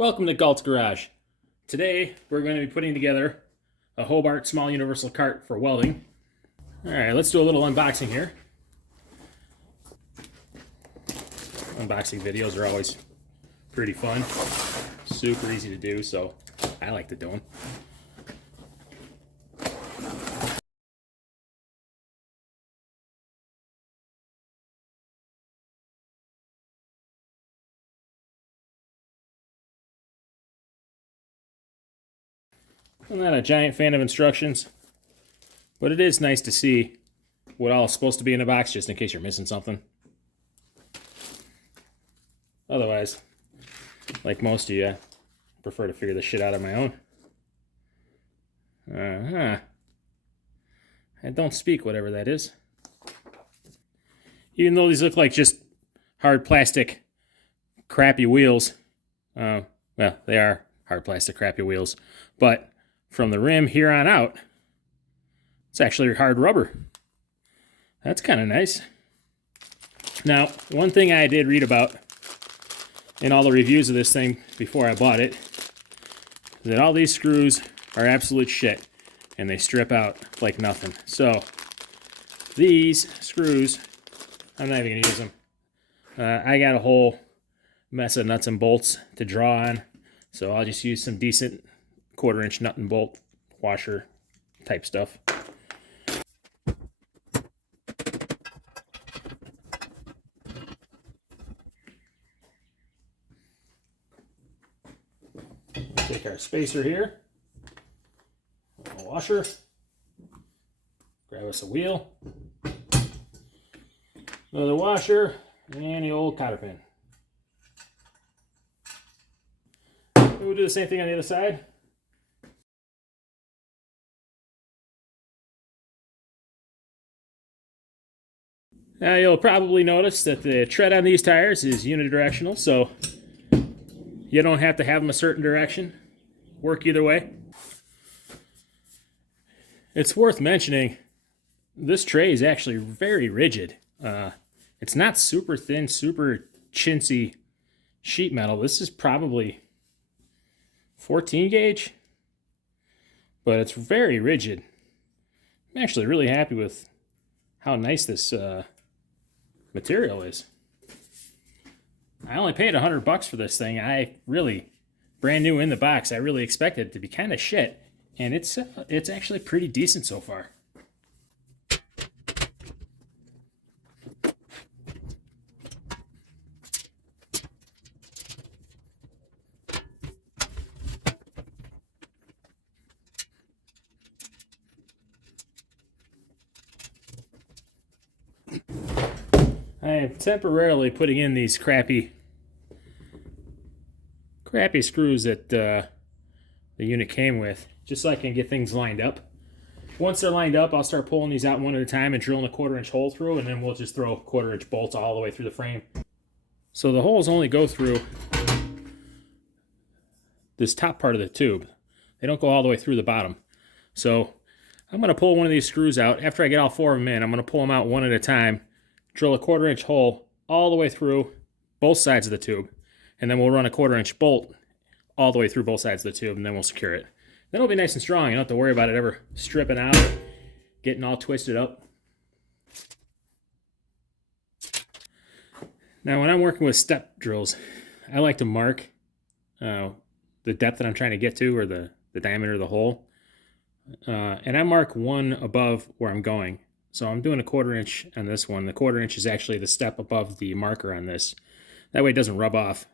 Welcome to Galt's Garage. Today we're going to be putting together a HOBART small universal cart for welding. Alright, let's do a little unboxing here. Unboxing videos are always pretty fun. Super easy to do, so I like to do them. I'm not a giant fan of instructions, but it is nice to see what all is supposed to be in the box just in case you're missing something. Otherwise, like most of you, I prefer to figure this shit out on my own. I don't speak, whatever that is. Even though these look like just hard plastic crappy wheels, well, they are hard plastic crappy wheels, but from the rim here on out, it's actually hard rubber. That's kind of nice. Now, one thing I did read about in all the reviews of this thing before I bought it is that all these screws are absolute shit and they strip out like nothing. So these screws, I'm not even gonna use them. I got a whole mess of nuts and bolts to draw on, so I'll just use some decent 1/4 inch nut and bolt washer type stuff. We'll take our spacer here, a washer, grab us a wheel, another washer, and the old cotter pin. We'll do the same thing on the other side. Now you'll probably notice that the tread on these tires is unidirectional, so you don't have to have them a certain direction. Work either way. It's worth mentioning, this tray is actually very rigid. It's not super thin, super chintzy sheet metal. This is probably 14 gauge, but it's very rigid. I'm actually really happy with how nice this material is. I only paid $100 for this thing. I really, brand new in the box, I really expected it to be kind of shit, and it's actually pretty decent so far. I am temporarily putting in these crappy screws that the unit came with, just so I can get things lined up. Once they're lined up, I'll start pulling these out one at a time and drilling a 1/4 inch hole through, and then we'll just throw 1/4 inch bolts all the way through the frame. So the holes only go through this top part of the tube. They don't go all the way through the bottom. So I'm going to pull one of these screws out. After I get all 4 of them in, I'm going to pull them out one at a time, drill a 1/4 inch hole all the way through both sides of the tube, and then we'll run a 1/4 inch bolt all the way through both sides of the tube, and then we'll secure it. Then it'll be nice and strong. You don't have to worry about it ever stripping out, getting all twisted up. Now, when I'm working with step drills, I like to mark the depth that I'm trying to get to, or the diameter of the hole. And I mark one above where I'm going. So I'm doing a 1/4 inch on this one. The 1/4 inch is actually the step above the marker on this. That way it doesn't rub off.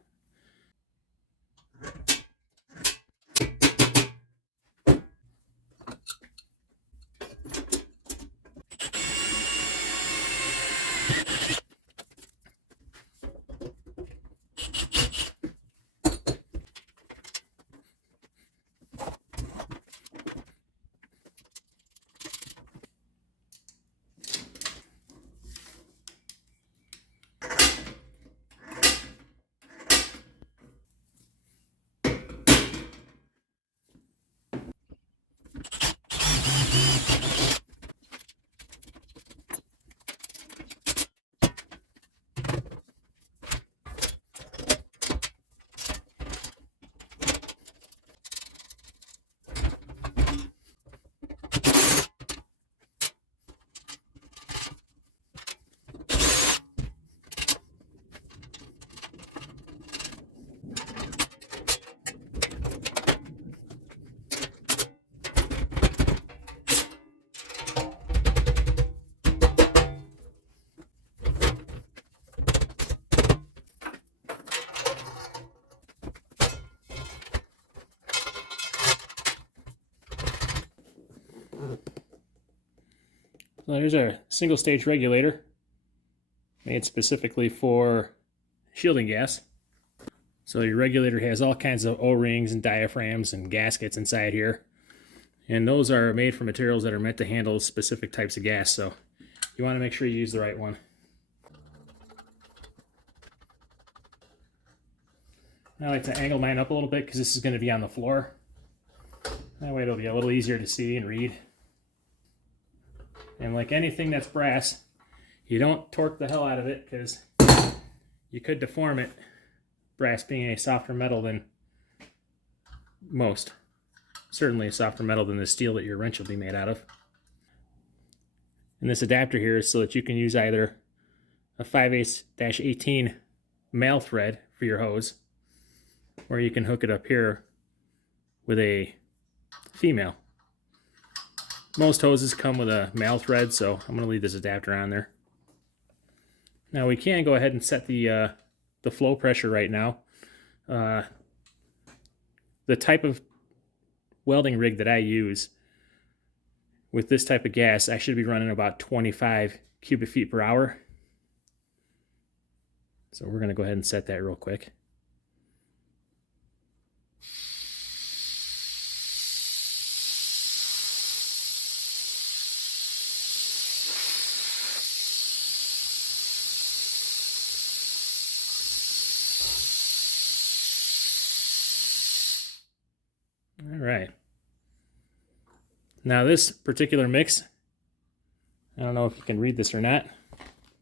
There's our single stage regulator made specifically for shielding gas. So your regulator has all kinds of O-rings and diaphragms and gaskets inside here. And those are made from materials that are meant to handle specific types of gas. So you want to make sure you use the right one. I like to angle mine up a little bit because this is going to be on the floor. That way it'll be a little easier to see and read. And like anything that's brass, you don't torque the hell out of it because you could deform it, brass being a softer metal than most. Certainly a softer metal than the steel that your wrench will be made out of. And this adapter here is so that you can use either a 5/8-18 male thread for your hose, or you can hook it up here with a female. Most hoses come with a male thread, so I'm going to leave this adapter on there. Now we can go ahead and set the flow pressure right now. The type of welding rig that I use with this type of gas, I should be running about 25 cubic feet per hour. So we're going to go ahead and set that real quick. All right. Now this particular mix, I don't know if you can read this or not.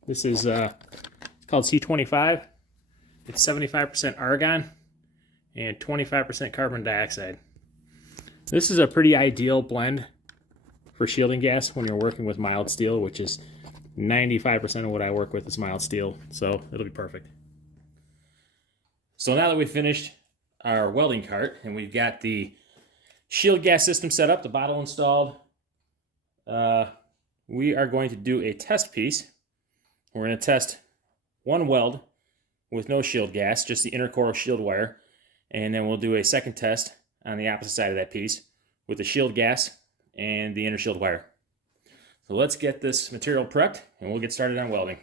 This is it's called C25. It's 75% argon and 25% carbon dioxide. This is a pretty ideal blend for shielding gas when you're working with mild steel, which is 95% of what I work with is mild steel, so it'll be perfect. So now that we've finished our welding cart and we've got the shield gas system set up, the bottle installed, we are going to do a test piece. We're going to test one weld with no shield gas, just the inner core shield wire, and then we'll do a second test on the opposite side of that piece with the shield gas and the inner shield wire. So let's get this material prepped and we'll get started on welding.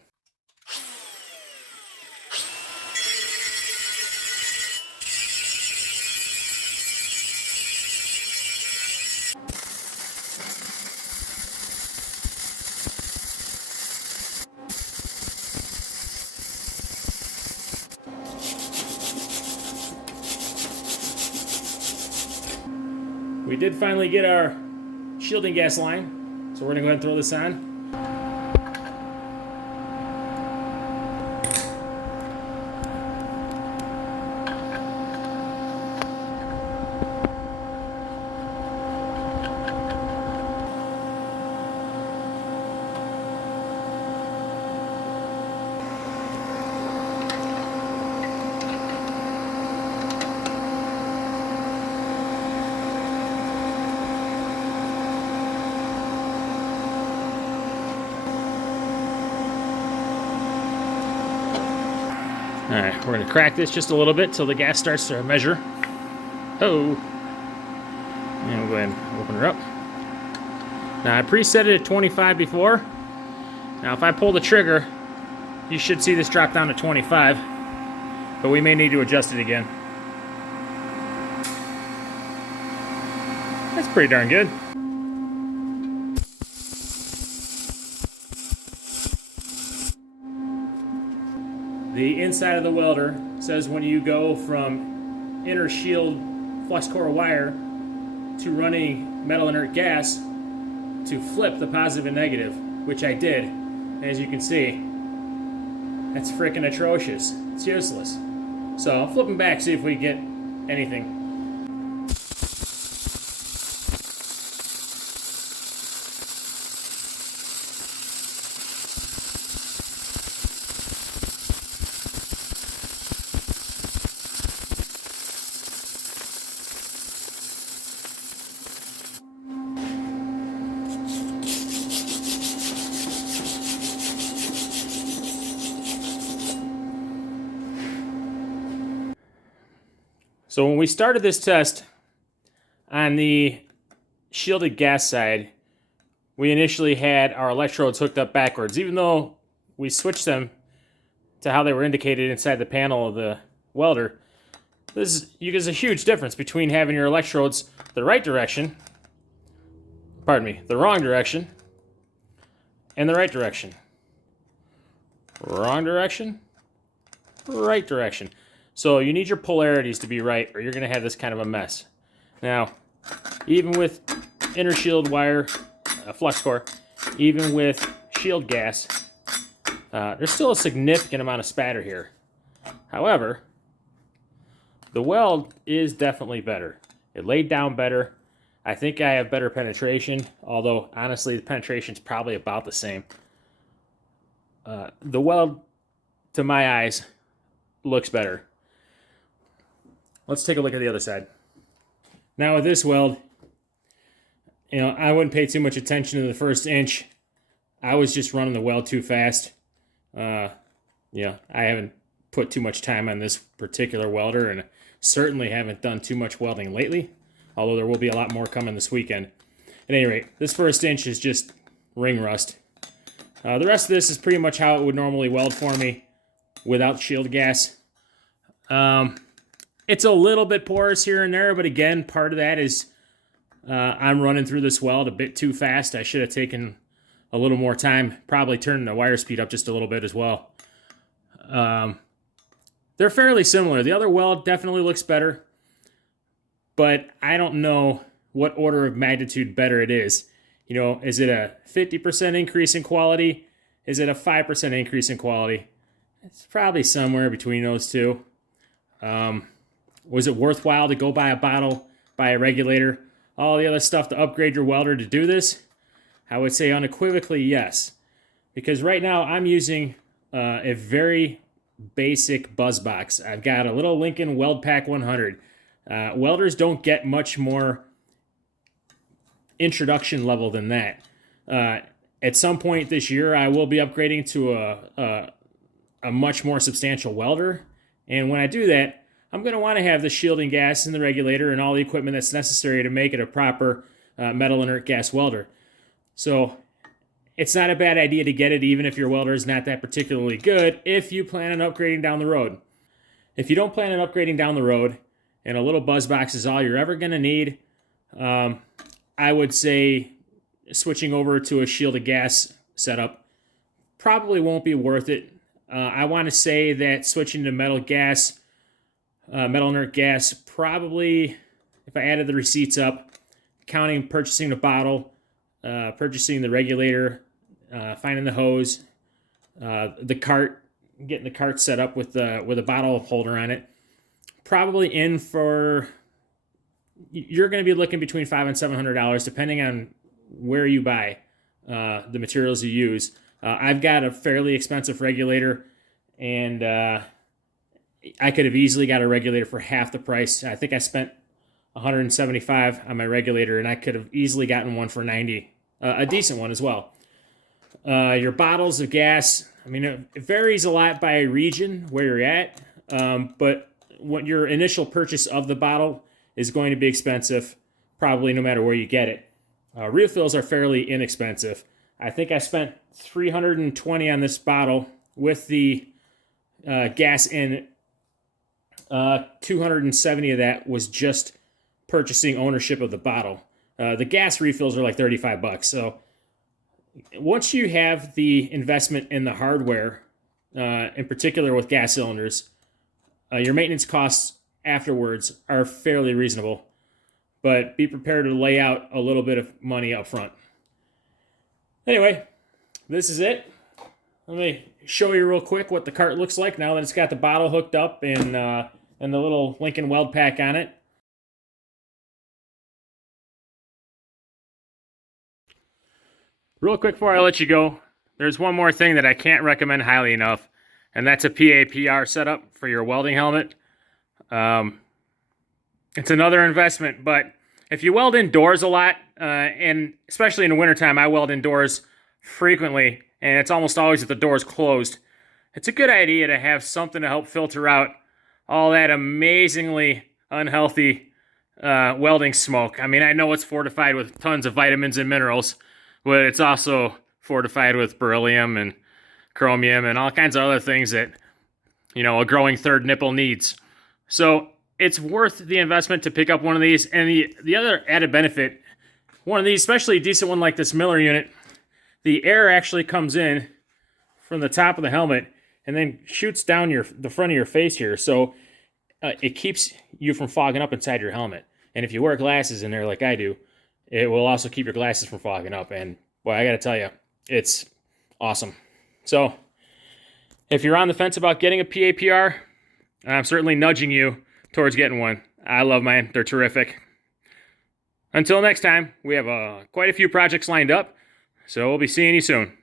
We did finally get our shielding gas line, so we're going to go ahead and throw this on. Alright, we're going to crack this just a little bit till the gas starts to measure. Oh! And we'll go ahead and open her up. Now I preset it at 25 before. Now if I pull the trigger, you should see this drop down to 25. But we may need to adjust it again. That's pretty darn good. The inside of the welder says when you go from inner shield flux core wire to running metal inert gas to flip the positive and negative, which I did. As you can see, that's freaking atrocious. It's useless. So I'll flip them back, see if we get anything. So when we started this test on the shielded gas side, we initially had our electrodes hooked up backwards. Even though we switched them to how they were indicated inside the panel of the welder, there's a huge difference between having your electrodes the right direction, the wrong direction, and the right direction. Wrong direction, right direction. So you need your polarities to be right, or you're going to have this kind of a mess. Now, even with inner shield wire, flux core, even with shield gas, there's still a significant amount of spatter here. However, the weld is definitely better. It laid down better. I think I have better penetration, although honestly the penetration's probably about the same. The weld, to my eyes, looks better. Let's take a look at the other side. Now with this weld, I wouldn't pay too much attention to the first inch. I was just running the weld too fast. I haven't put too much time on this particular welder, and certainly haven't done too much welding lately, although there will be a lot more coming this weekend. At any rate, this first inch is just ring rust. The rest of this is pretty much how it would normally weld for me without shield gas. It's a little bit porous here and there, but again, part of that is I'm running through this weld a bit too fast. I should have taken a little more time, probably turning the wire speed up just a little bit as well. They're fairly similar. The other weld definitely looks better, but I don't know what order of magnitude better it is. Is it a 50% increase in quality? Is it a 5% increase in quality? It's probably somewhere between those two. Was it worthwhile to go buy a bottle, buy a regulator, all the other stuff to upgrade your welder to do this? I would say unequivocally yes. Because right now I'm using a very basic buzz box. I've got a little Lincoln WeldPak 100. Welders don't get much more introduction level than that. At some point this year, I will be upgrading to a much more substantial welder. And when I do that, I'm going to want to have the shielding gas and the regulator and all the equipment that's necessary to make it a proper metal inert gas welder. So it's not a bad idea to get it even if your welder is not that particularly good if you plan on upgrading down the road. If you don't plan on upgrading down the road and a little buzz box is all you're ever going to need, I would say switching over to a shielded gas setup probably won't be worth it. I want to say that switching to metal inert gas, probably, if I added the receipts up, counting purchasing the bottle, purchasing the regulator, finding the hose, the cart, getting the cart set up with a bottle holder on it, probably in for, you're going to be looking between $500 and $700 depending on where you buy the materials you use. I've got a fairly expensive regulator, and I could have easily got a regulator for half the price. I think I spent $175 on my regulator, and I could have easily gotten one for $90, a decent one as well. Your bottles of gas, it varies a lot by region where you're at, but what your initial purchase of the bottle is going to be expensive, probably no matter where you get it. Refills are fairly inexpensive. I think I spent $320 on this bottle with the gas in it. 270 of that was just purchasing ownership of the bottle. The gas refills are like $35. So once you have the investment in the hardware, in particular with gas cylinders, your maintenance costs afterwards are fairly reasonable. But be prepared to lay out a little bit of money up front. Anyway, this is it. Let me show you real quick what the cart looks like now that it's got the bottle hooked up and the little Lincoln WeldPak on it. Real quick before I let you go, there's one more thing that I can't recommend highly enough, and that's a PAPR setup for your welding helmet. It's another investment, but if you weld indoors a lot, and especially in the wintertime, I weld indoors frequently, and it's almost always with the doors closed. It's a good idea to have something to help filter out all that amazingly unhealthy welding smoke. I know it's fortified with tons of vitamins and minerals, but it's also fortified with beryllium and chromium and all kinds of other things that, you know, a growing third nipple needs. So it's worth the investment to pick up one of these. And the other added benefit, one of these, especially a decent one like this Miller unit, the air actually comes in from the top of the helmet and then shoots down the front of your face here. So it keeps you from fogging up inside your helmet. And if you wear glasses in there like I do, it will also keep your glasses from fogging up. And boy, I got to tell you, it's awesome. So if you're on the fence about getting a PAPR, I'm certainly nudging you towards getting one. I love mine. They're terrific. Until next time, we have quite a few projects lined up, so we'll be seeing you soon.